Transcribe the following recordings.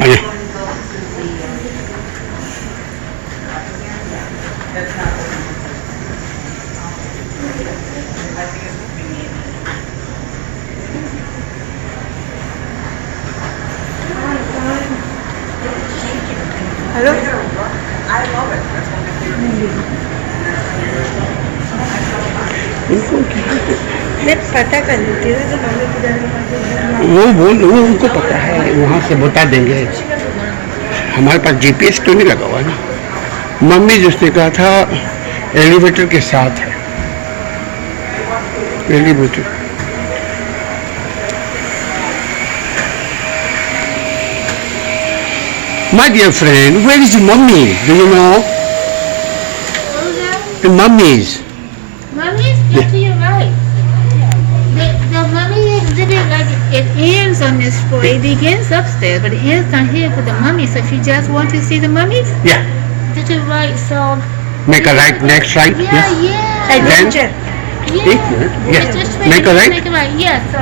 Ayan. Hello? मैं पता कर लेती हूँ तो मम्मी किधर वो उनको पता है, वहाँ से बता देंगे। हमारे पास जीपीएस तो नहीं लगा हुआ ना। मम्मी जिसने कहा था एलिवेटर के साथ है, elevator. My dear friend, where is mummy? Do you know? What was that? The mummies. Mummies? Yeah, to your right. The mummy exhibit, like, it ends on this floor. It begins upstairs, but it ends down here for the mummies. So if you just want to see the mummies, Yeah. to the right, so... Make a right, next right. Yeah, yeah. Adventure. Yeah. Yeah. It's just straight Make a ahead, right. Make a right, yeah, so...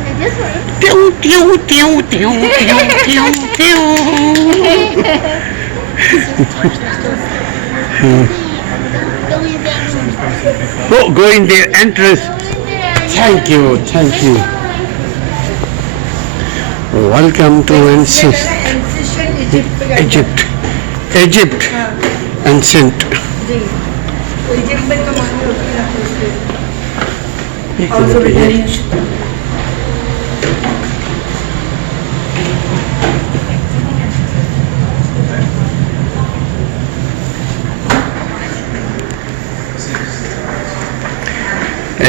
Okay, this way. Tew, tew, tew, tew, tew, tew, tew. Go in that room. Go in the entrance. Go in there. Thank you, thank you. Welcome to Ancient Egypt. Egypt, ancient. जी तो Egypt में तो mummy होती है ना also with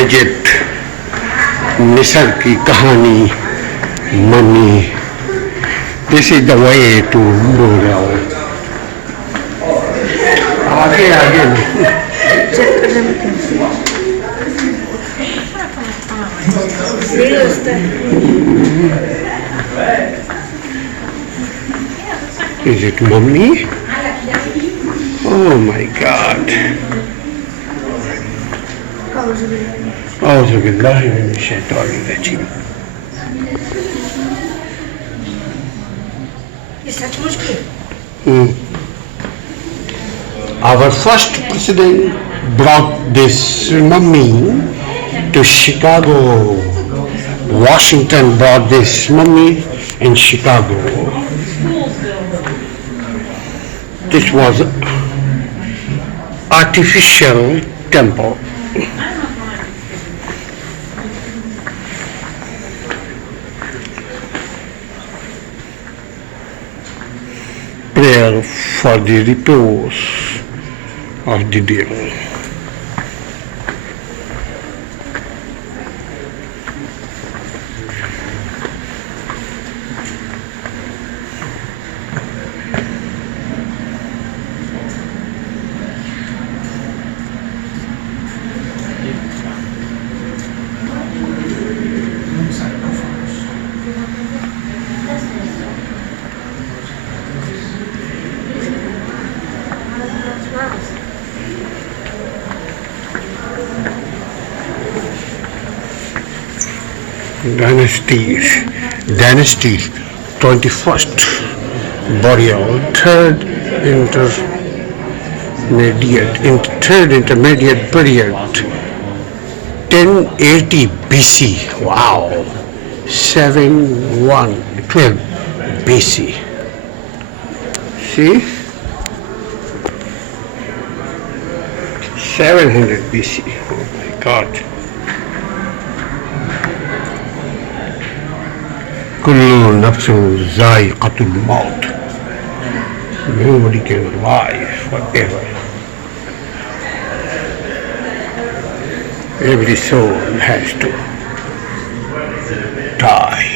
Egypt, मिस्र की कहानी, mummy. This is the way to burial. आगे आगे चेक करने में यही होता है Is it mummy? Oh my God. أعوذ بالله من الشيطان الرجيم. ये सचमुच की Our first president brought this mummy to Chicago. Washington brought this mummy in Chicago. This was artificial temple. Prayer for the repose of the dead. Dynasty 21st burial, third intermediate period, 1080 BC. Wow, 7112 BC. See, 700 BC. Oh my God. كل نفس ذائقة الموت. Nobody can live forever. Every soul has to die.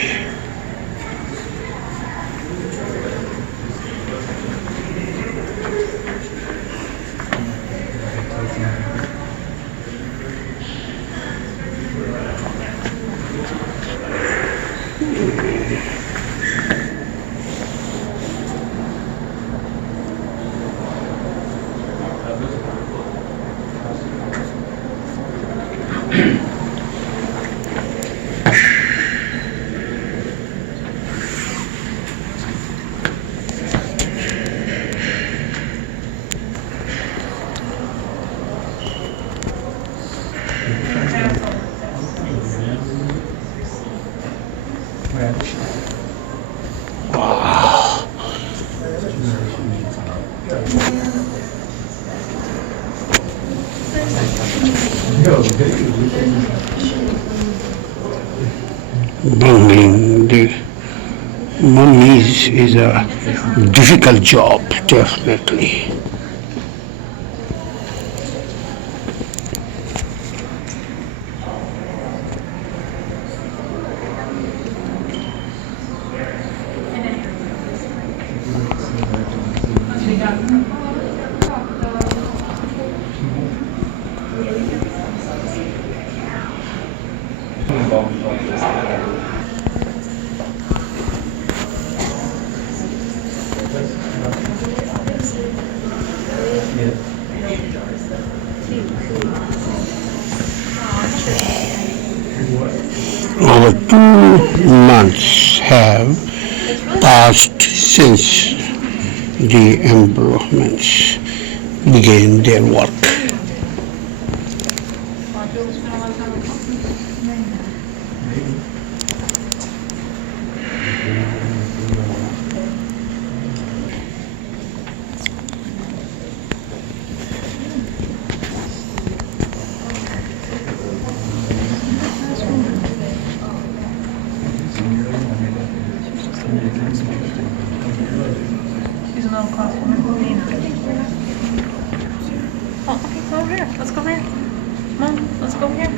Bringing the mummies is a difficult job, definitely. Over 2 months have passed since the embellishments began their work. She's a little across from Nina. Oh, okay, go over here. Let's go here. Mom, let's go here.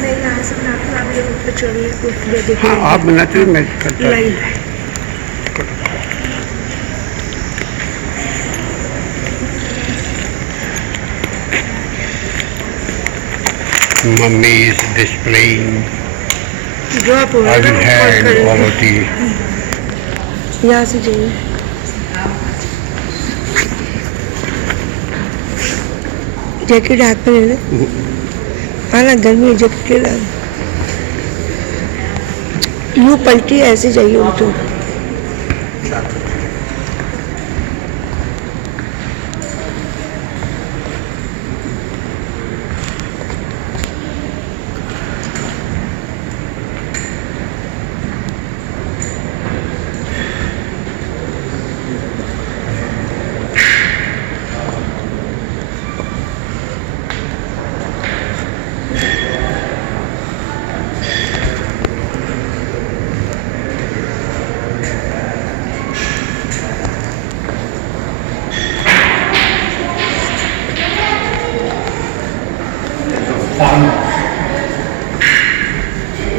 मैं यहाँ से बनाती हूँ, आप ये ऊपर चढ़िए, ऊपर देखिए। हाँ, आप बनाते हैं, मैं करता हूँ। Line Mummy is displaying. Drop हो I will hand over the यहाँ से जाइए। जैकेट हाथ में ले ले। हाँ ना, गर्मी है, जैकेट ले ला। यूँ पलटी ऐसे जाइए उल्टो।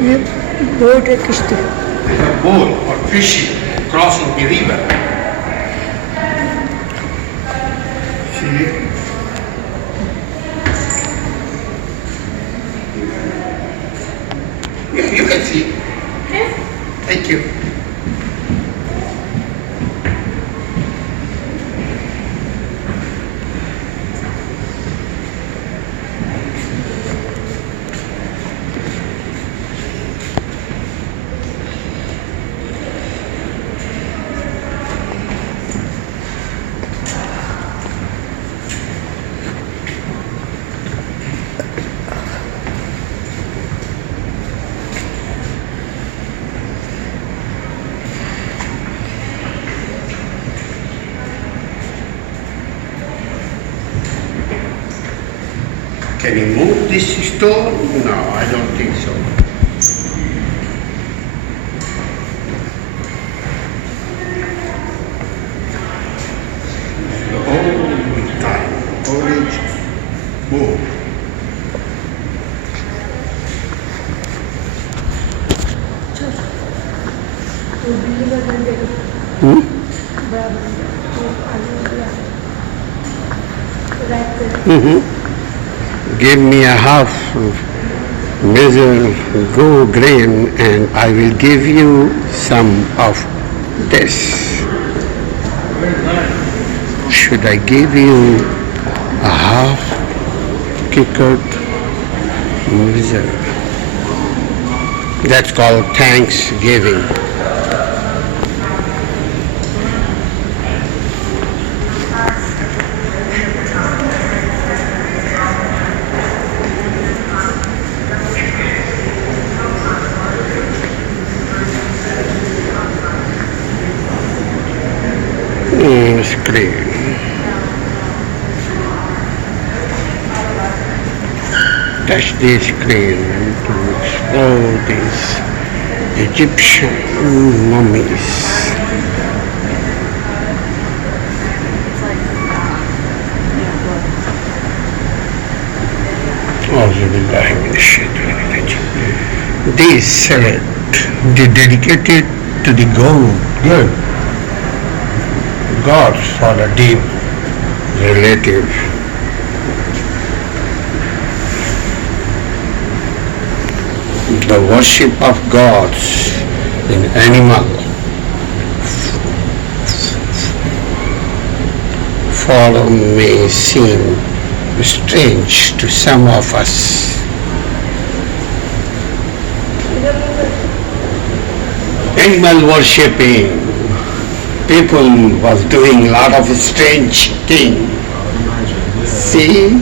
ये बोट है, किश्ती। boat or fishing, crossing the river. See? Yeah, you can see. Thank you. Can you move this stone? No, I don't think so. Old time, orange book. Hmm? Give me a half measure go grain and I will give you some of this. Should I give you a half kickered measure? That's called thanksgiving. Screen. Touch the screen to explore these Egyptian mummies. These salad, they dedicated to the gods for a deep relative. The worship of gods in animal form may seem strange to some of us. Animal worshipping, people was doing a lot of strange things. See?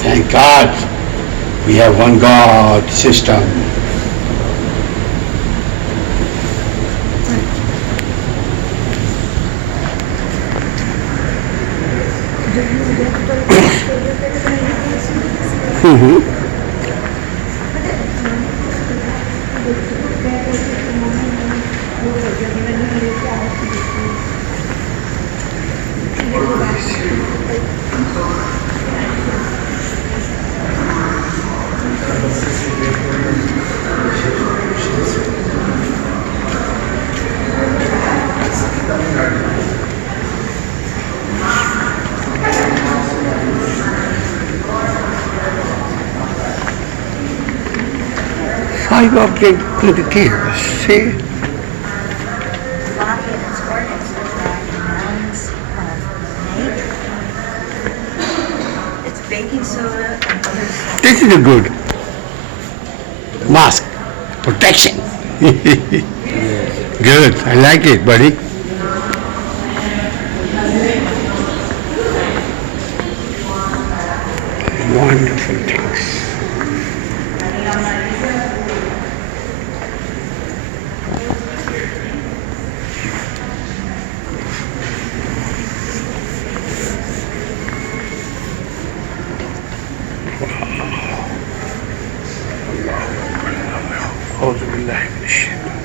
Thank God we have one God system. Five objects to the chaos, see? Body and its organs are dry mounds of night. It's baking soda and other stuff. This is a good mask, protection. Good, I like it, buddy. Wonderful things. أعوذ بالله من الشيطان.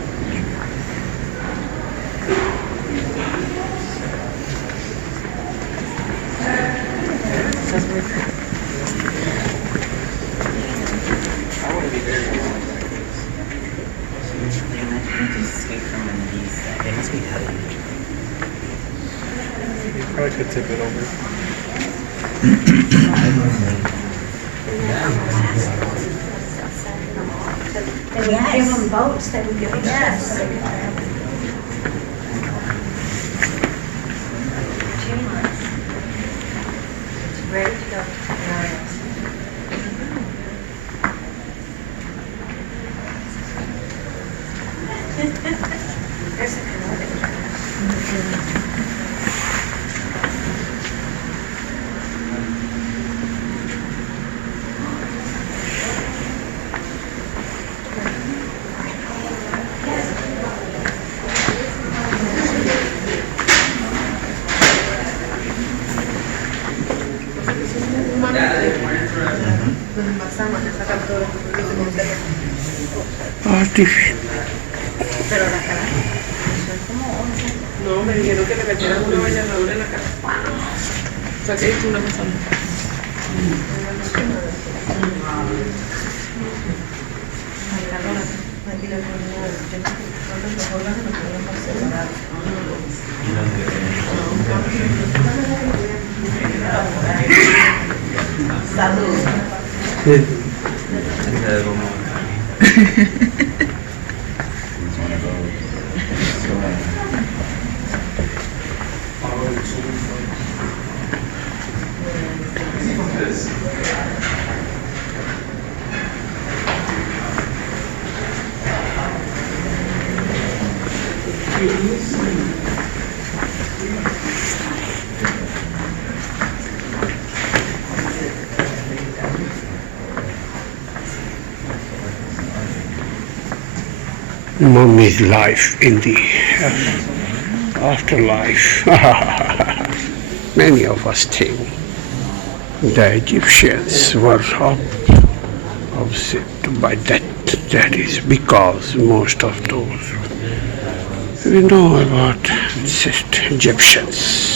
They must be heavy. You probably could tip it over. They would give them boats, they would give them ships. So they could travel. It's ready to go. There's a Artificial. No, me dijeron que le metieran una vallanadura en la cara. O sea, que es una cosa. Mummy's life in the afterlife. Many of us think the Egyptians were upset by that. That is because most of those we know about Egyptians.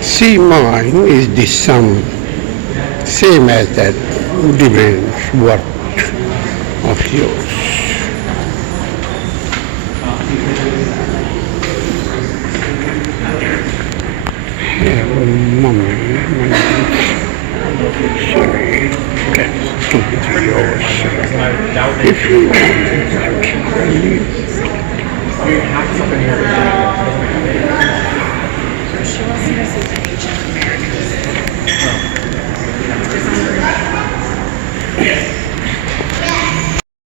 See, mine is the same as that divine work of yours. Here, Mummy, sorry, that's to be yours. If you want,